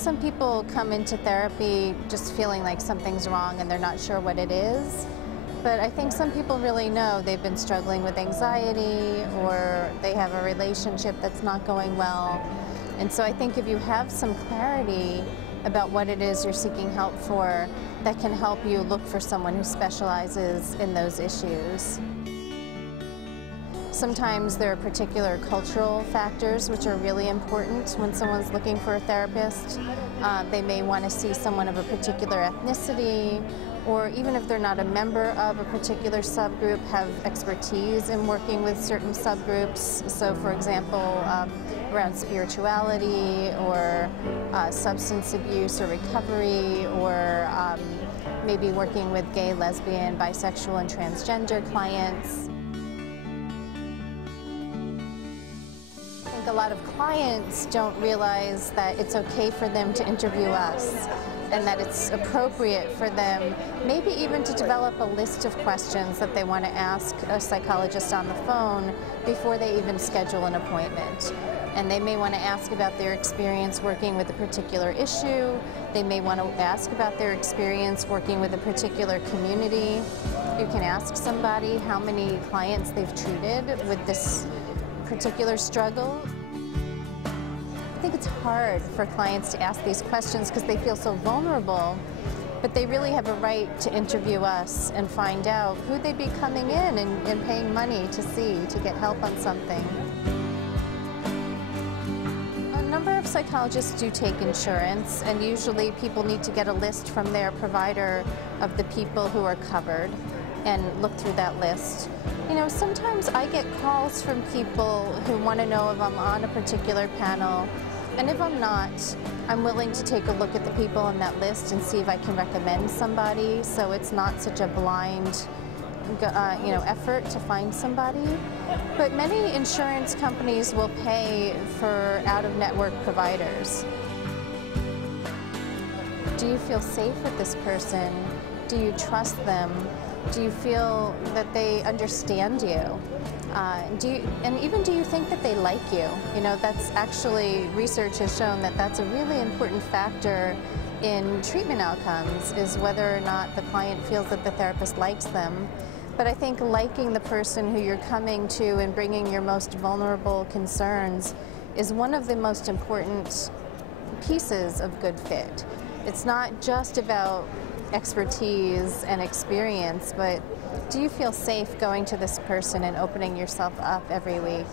some people come into therapy just feeling like something's wrong and they're not sure what it is. But I think some people really know they've been struggling with anxiety, or they have a relationship that's not going well. And so I think if you have some clarity about what it is you're seeking help for, that can help you look for someone who specializes in those issues. Sometimes there are particular cultural factors which are really important when someone's looking for a therapist. They may want to see someone of a particular ethnicity, or even if they're not a member of a particular subgroup, have expertise in working with certain subgroups. So for example, around spirituality, or substance abuse or recovery, or maybe working with gay, lesbian, bisexual, and transgender clients. I think a lot of clients don't realize that it's okay for them to interview us, and that it's appropriate for them maybe even to develop a list of questions that they want to ask a psychologist on the phone before they even schedule an appointment. And they may want to ask about their experience working with a particular issue. They may want to ask about their experience working with a particular community. You can ask somebody how many clients they've treated with this particular struggle. I think it's hard for clients to ask these questions because they feel so vulnerable, but they really have a right to interview us and find out who they'd be coming in and paying money to see, to get help on something. A number of psychologists do take insurance, and usually people need to get a list from their provider of the people who are covered and look through that list. You know, sometimes I get calls from people who want to know if I'm on a particular panel, and if I'm not, I'm willing to take a look at the people on that list and see if I can recommend somebody, so it's not such a blind effort to find somebody. But many insurance companies will pay for out-of-network providers. Do you feel safe with this person? Do you trust them? Do you feel that they understand you? Do you think that they like you? You know, that's actually, research has shown that that's a really important factor in treatment outcomes, is whether or not the client feels that the therapist likes them. But I think liking the person who you're coming to and bringing your most vulnerable concerns is one of the most important pieces of good fit. It's not just about expertise and experience, but do you feel safe going to this person and opening yourself up every week?